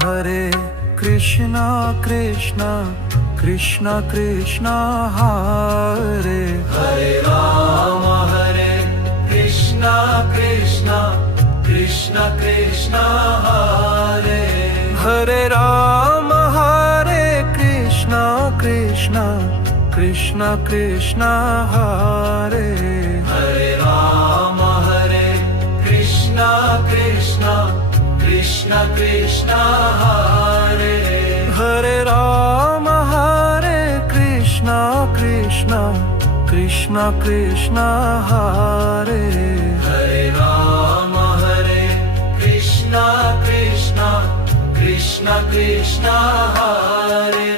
Hare Krishna Krishna Krishna Krishna Hare Hare Ram Krishna Krishna Krishna Krishna Hare Hare Ram Krishna Krishna Krishna Krishna Hare Hare Ram Krishna Krishna Krishna Krishna Hare Hare Ram Krishna Krishna Krishna Krishna Hare Hare Ram Krishna Krishna Krishna Krishna Hare